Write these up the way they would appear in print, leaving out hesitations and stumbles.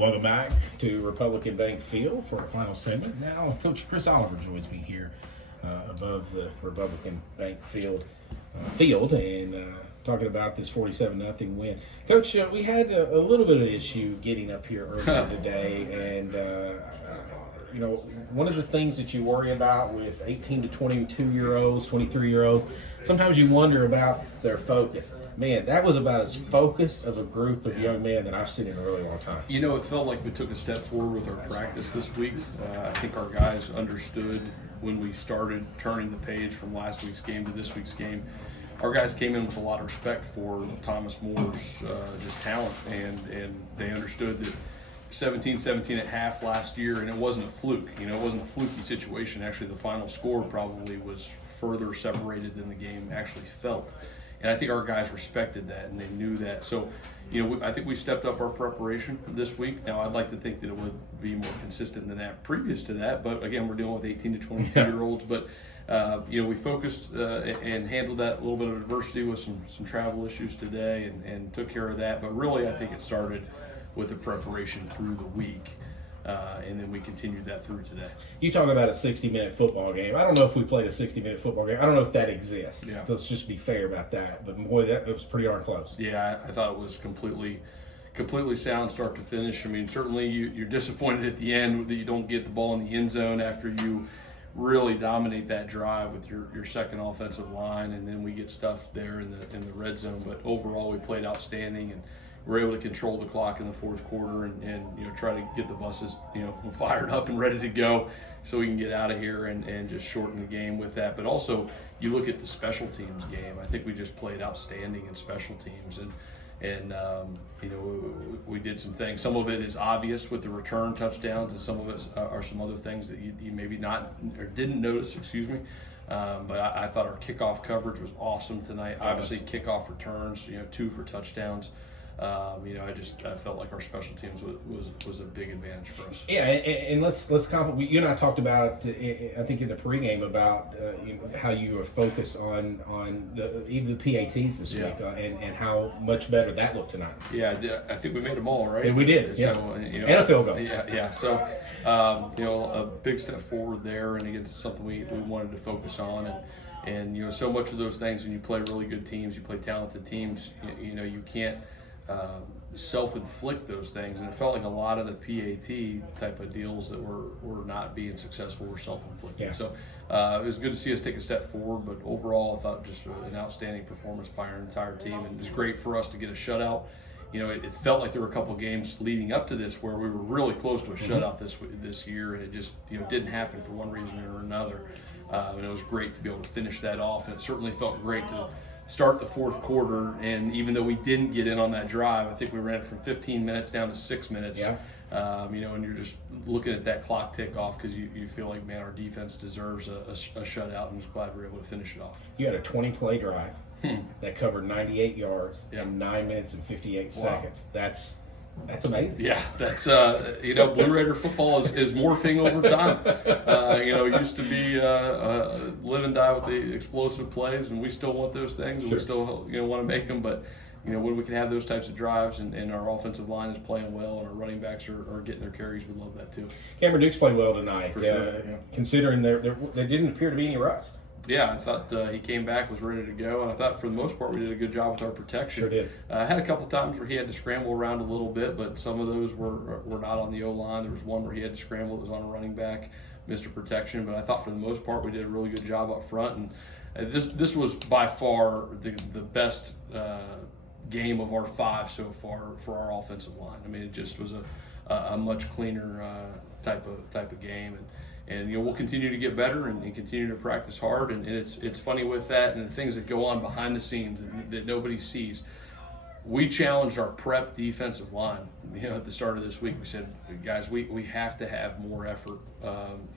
Welcome back to Republican Bank Field for our final segment. Now, Coach Chris Oliver joins me here above the Republican Bank Field and talking about this 47-0 win. Coach, we had a little bit of issue getting up here earlier today, and one of the things that you worry about with 18 to 22-year-olds, 23-year-olds, sometimes you wonder about their focus. Man, that was about as focused of a group of young men that I've seen in a really long time. You know, it felt like we took a step forward with our practice this week. I think our guys understood when we started turning the page from last week's game to this week's game. Our guys came in with a lot of respect for Thomas Moore's just talent, and they understood that 17-17 at half last year, and it wasn't a fluke. You know, it wasn't a fluky situation. Actually, the final score probably was further separated than the game actually felt. And I think our guys respected that, and they knew that. So, I think we stepped up our preparation this week. Now, I'd like to think that it would be more consistent than that previous to that. But, again, we're dealing with 18 to 22-year-olds. But, we focused and handled that little bit of adversity with some travel issues today and took care of that. But really, I think it started with the preparation through the week. And then we continued that through today. You talk about a 60-minute football game. I don't know if we played a 60-minute football game. I don't know if that exists. Yeah. Let's just be fair about that. But boy, it was pretty darn close. Yeah, I thought it was completely sound start to finish. I mean, certainly you're disappointed at the end that you don't get the ball in the end zone after you really dominate that drive with your second offensive line, and then we get stuffed there in the red zone. But overall, we played outstanding, and we're able to control the clock in the fourth quarter and try to get the buses fired up and ready to go so we can get out of here and just shorten the game with that. But also, you look at the special teams game. I think we just played outstanding in special teams, and we did some things. Some of it is obvious with the return touchdowns, and some of it are some other things that you maybe not or didn't notice. But I thought our kickoff coverage was awesome tonight. Obviously, kickoff returns, 2 for touchdowns. I felt like our special teams was a big advantage for us. Yeah, and let's compliment. You and I talked about, I think in the pregame, about how you were focused on even the PATs this week, and how much better that looked tonight. Yeah, I think we made them all, right? And we did, so, and a field goal. Yeah. So, a big step forward there, and again, it's something we wanted to focus on, and so much of those things when you play really good teams, you play talented teams, you can't self-inflict those things, and it felt like a lot of the PAT type of deals that were not being successful were self-inflicted. Yeah. So it was good to see us take a step forward, but overall I thought just an outstanding performance by our entire team, and it's great for us to get a shutout. It felt like there were a couple of games leading up to this where we were really close to a shutout this year, and it just didn't happen for one reason or another. And it was great to be able to finish that off, and it certainly felt great to start the fourth quarter, and even though we didn't get in on that drive, I think we ran it from 15 minutes down to 6 minutes. Yeah. And you're just looking at that clock tick off because you feel like, man, our defense deserves a shutout, and was glad we were able to finish it off. You had a 20-play drive that covered 98 yards in 9 minutes and 58 seconds. That's amazing. Yeah, that's Blue Raider football is morphing over time. It used to be live and die with the explosive plays, and we still want those things, and we still want to make them. But when we can have those types of drives, and our offensive line is playing well, and our running backs are getting their carries, we love that too. Cameron Dukes played well tonight. For sure. Considering there didn't appear to be any rust. Yeah, I thought he came back, was ready to go, and I thought for the most part we did a good job with our protection. Sure did. Had a couple times where he had to scramble around a little bit, but some of those were not on the O-line. There was one where he had to scramble. It was on a running back, missed protection, but I thought for the most part we did a really good job up front, and this was by far the best game of our 5 so far for our offensive line. I mean, it just was a much cleaner type of game, and we'll continue to get better and continue to practice hard. And it's funny with that and the things that go on behind the scenes that nobody sees. We challenged our prep defensive line. At the start of this week, we said, guys, we have to have more effort.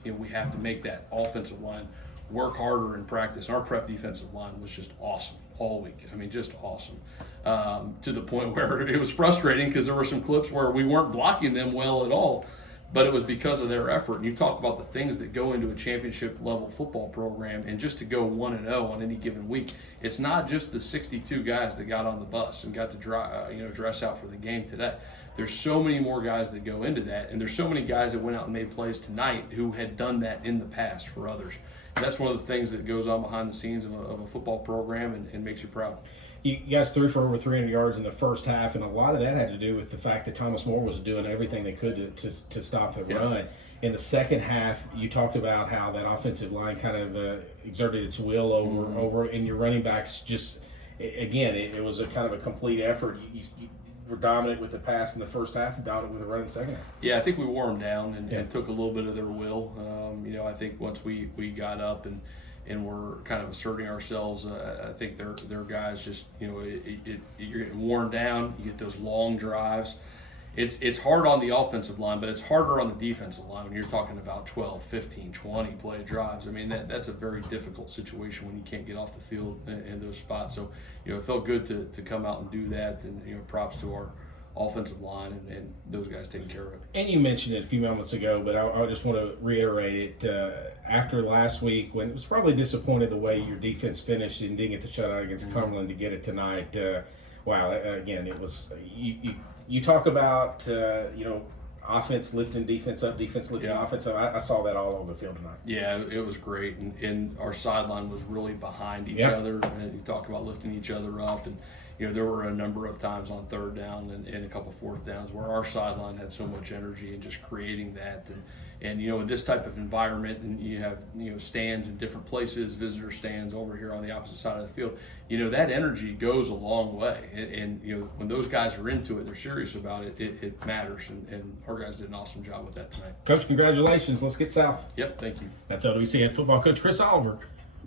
We have to make that offensive line work harder in practice. Our prep defensive line was just awesome all week. I mean, just awesome. To the point where it was frustrating because there were some clips where we weren't blocking them well at all. But it was because of their effort. And you talk about the things that go into a championship level football program, and just to go 1-0 on any given week, it's not just the 62 guys that got on the bus and got to dress out for the game today. there's so many more guys that go into that, and there's so many guys that went out and made plays tonight who had done that in the past for others. And that's one of the things that goes on behind the scenes of a football program and makes you proud. You guys threw for over 300 yards in the first half, and a lot of that had to do with the fact that Thomas More was doing everything they could to stop the run. In the second half, you talked about how that offensive line kind of exerted its will over, and your running backs just, again, it was a kind of a complete effort. You were dominant with the pass in the first half and dominant with the run in the second half. Yeah, I think we wore them down and took a little bit of their will. I think once we got up and we're kind of asserting ourselves, I think their guys just, you're getting worn down. You get those long drives. It's hard on the offensive line, but it's harder on the defensive line when you're talking about 12, 15, 20 play drives. I mean, that's a very difficult situation when you can't get off the field in those spots. So, it felt good to come out and do that, and, props to our offensive line and those guys taking care of it. And you mentioned it a few moments ago, but I just want to reiterate it. After last week, when it was probably disappointed the way your defense finished and didn't get the shutout against Cumberland to get it tonight, wow, again, it was you talk about offense lifting defense up, defense lifting offense up. I saw that all over the field tonight. Yeah, it was great, and our sideline was really behind each other, and you talk about lifting each other up, and there were a number of times on third down and a couple fourth downs where our sideline had so much energy and just creating that. And in this type of environment, and you have stands in different places, visitor stands over here on the opposite side of the field, that energy goes a long way. And when those guys are into it, they're serious about it, it matters. And our guys did an awesome job with that tonight. Coach, congratulations. Let's get south. Yep, thank you. That's OWC head football coach Chris Oliver.